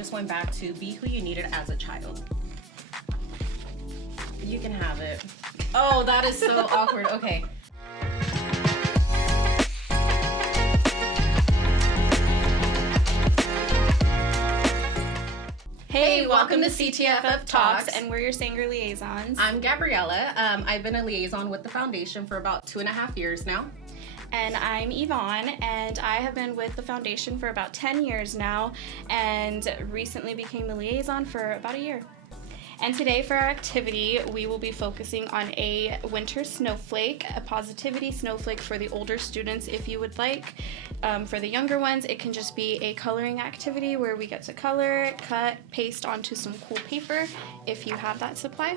just went back to be who you needed as a child. You can have it. Oh, that is so awkward. Okay. Hey, welcome to CTFF Talks, and we're your Sanger Liaisons. I'm Gabriela. I've been a liaison with the foundation for about 2.5 years now. And I'm Yvonne, and I have been with the foundation for about 10 years now, and recently became the liaison for about a year. And today for our activity, we will be focusing on a winter snowflake, a positivity snowflake for the older students if you would like. For the younger ones, it can just be a coloring activity where we get to color, cut, paste onto some cool paper if you have that supply.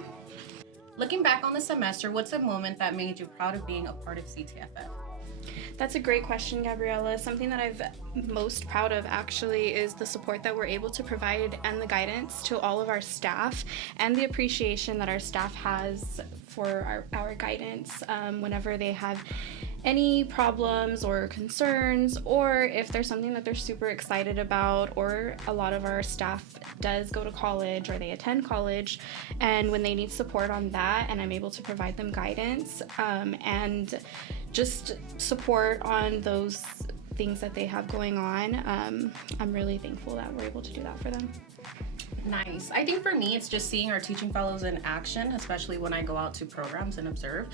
Looking back on the semester, what's a moment that made you proud of being a part of CTFF? That's a great question, Gabriela. Something that I'm most proud of actually is the support that we're able to provide and the guidance to all of our staff and the appreciation that our staff has for our guidance whenever they have any problems or concerns, or if there's something that they're super excited about, or a lot of our staff does go to college or they attend college, and when they need support on that, and I'm able to provide them guidance and just support on those things that they have going on, I'm really thankful that we're able to do that for them. Nice. I think for me, it's just seeing our teaching fellows in action, especially when I go out to programs and observe.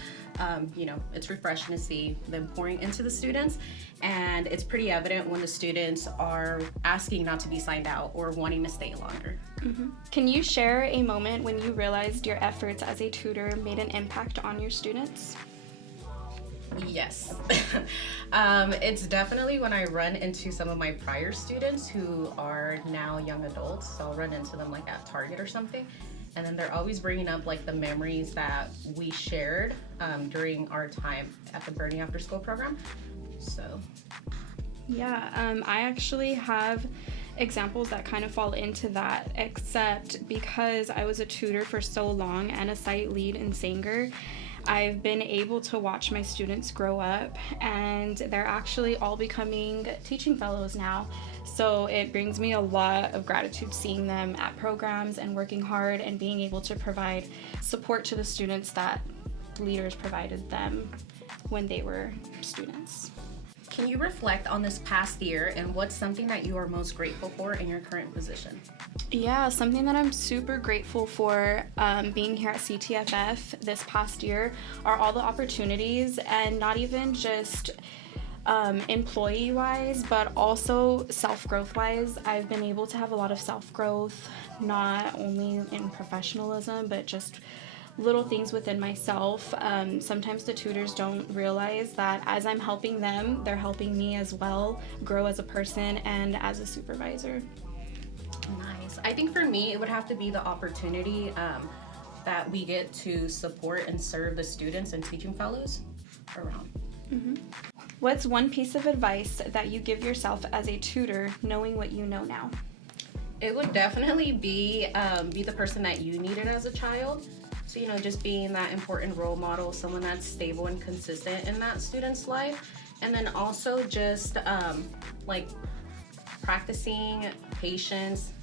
It's refreshing to see them pouring into the students, and it's pretty evident when the students are asking not to be signed out or wanting to stay longer. Mm-hmm. Can you share a moment when you realized your efforts as a tutor made an impact on your students? Yes. It's definitely when I run into some of my prior students who are now young adults. So I'll run into them like at Target or something. And then they're always bringing up like the memories that we shared during our time at the Burning After School program. So. Yeah, I actually have examples that kind of fall into that, except because I was a tutor for so long and a site lead in Sanger, I've been able to watch my students grow up, and they're actually all becoming teaching fellows now. So it brings me a lot of gratitude seeing them at programs and working hard and being able to provide support to the students that leaders provided them when they were students. Can you reflect on this past year and what's something that you are most grateful for in your current position? Yeah, something that I'm super grateful for being here at CTFF this past year are all the opportunities, and not even just employee-wise, but also self-growth-wise. I've been able to have a lot of self-growth, not only in professionalism, but just little things within myself. Sometimes the tutors don't realize that as I'm helping them, they're helping me as well grow as a person and as a supervisor. Nice. I think for me, it would have to be the opportunity that we get to support and serve the students and teaching fellows around. Mm-hmm. What's one piece of advice that you give yourself as a tutor, knowing what you know now? It would definitely be the person that you needed as a child. So, just being that important role model, someone that's stable and consistent in that student's life. And then also just practicing patience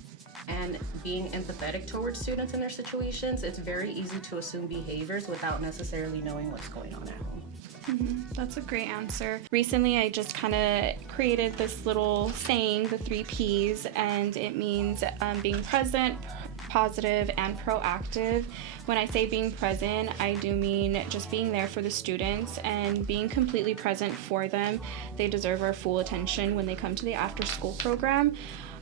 and being empathetic towards students in their situations. It's very easy to assume behaviors without necessarily knowing what's going on at home. Mm-hmm. That's a great answer. Recently, I just kind of created this little saying, the 3 Ps, and it means being present, positive, and proactive. When I say being present, I do mean just being there for the students and being completely present for them. They deserve our full attention when they come to the after-school program.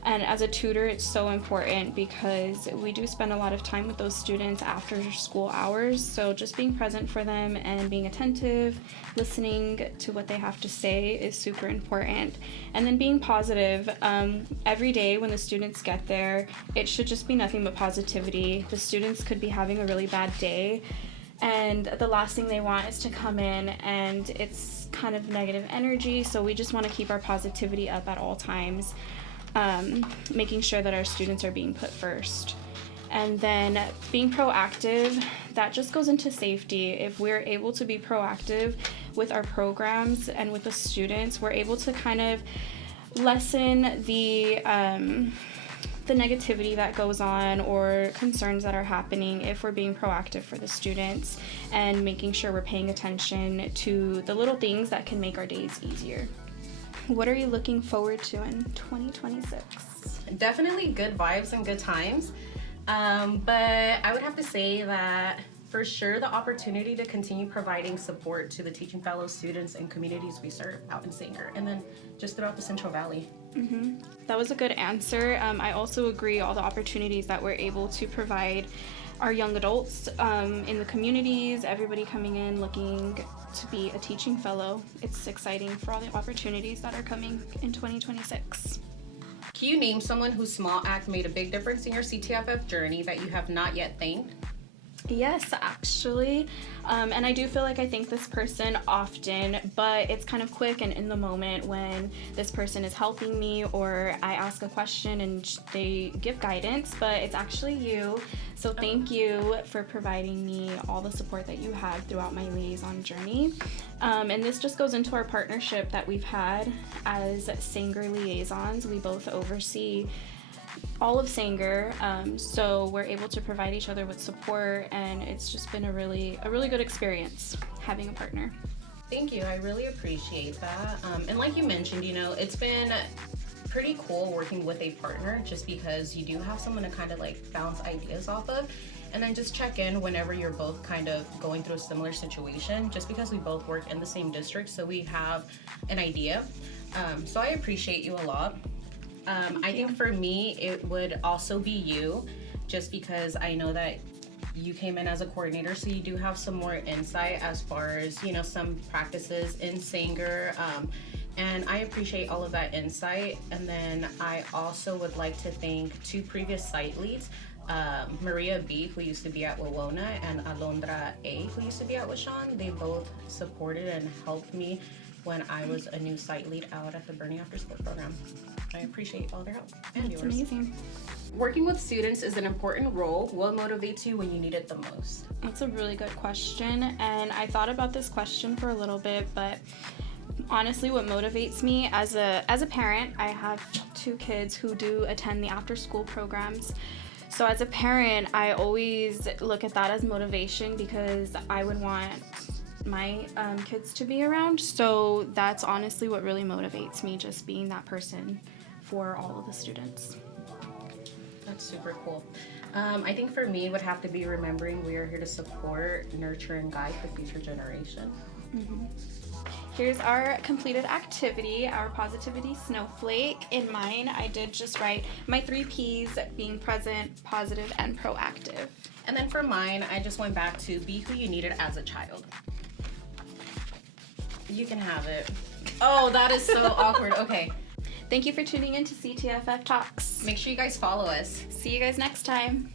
And as a tutor, it's so important because we do spend a lot of time with those students after school hours. So just being present for them and being attentive, listening to what they have to say is super important. And then being positive. Every day when the students get there, it should just be nothing but positivity. The students could be having a really bad day, and the last thing they want is to come in and it's kind of negative energy. So we just want to keep our positivity up at all times. Making sure that our students are being put first. And then being proactive, that just goes into safety. If we're able to be proactive with our programs and with the students, we're able to kind of lessen the the negativity that goes on or concerns that are happening if we're being proactive for the students and making sure we're paying attention to the little things that can make our days easier. What are you looking forward to in 2026? Definitely good vibes and good times. But I would have to say that for sure the opportunity to continue providing support to the teaching fellow students and communities we serve out in Sanger and then just throughout the Central Valley. That was a good answer. I also agree all the opportunities that we're able to provide our young adults in the communities, everybody coming in looking to be a teaching fellow. It's exciting for all the opportunities that are coming in 2026. Can you name someone whose small act made a big difference in your CTFF journey that you have not yet thanked? Yes, actually. And I do feel like I thank this person often, but it's kind of quick and in the moment when this person is helping me or I ask a question and they give guidance, but it's actually you. So thank you for providing me all the support that you had throughout my liaison journey. And this just goes into our partnership that we've had as Sanger Liaisons. We both oversee all of Sanger, so we're able to provide each other with support, and it's just been a really good experience having a partner. Thank you, I really appreciate that. And like you mentioned, it's been pretty cool working with a partner just because you do have someone to kind of like bounce ideas off of and then just check in whenever you're both kind of going through a similar situation, just because we both work in the same district, so we have an idea. So I appreciate you a lot. I think for me, it would also be you, just because I know that you came in as a coordinator, so you do have some more insight as far as, some practices in Sanger. And I appreciate all of that insight. And then I also would like to thank two previous site leads, Maria B, who used to be at Wawona, and Alondra A, who used to be at Washawn. They both supported and helped me when I was a new site lead out at the Burning After School program. I appreciate all their help and That's yours. amazing. Working with students is an important role. What motivates you when you need it the most? That's a really good question, and I thought about this question for a little bit, but honestly, what motivates me as a parent, I have two kids who do attend the after school programs. So as a parent, I always look at that as motivation because I would want my kids to be around. So that's honestly what really motivates me, just being that person for all of the students. That's super cool. I think for me, it would have to be remembering we are here to support, nurture, and guide the future generation. Here's our completed activity, our positivity snowflake. In mine, I did just write my 3 Ps, being present, positive, and proactive. And then for mine, I just went back to be who you needed as a child. You can have it. Oh, that is so awkward. Okay. Thank you for tuning in to CTFF Talks. Make sure you guys follow us. See you guys next time.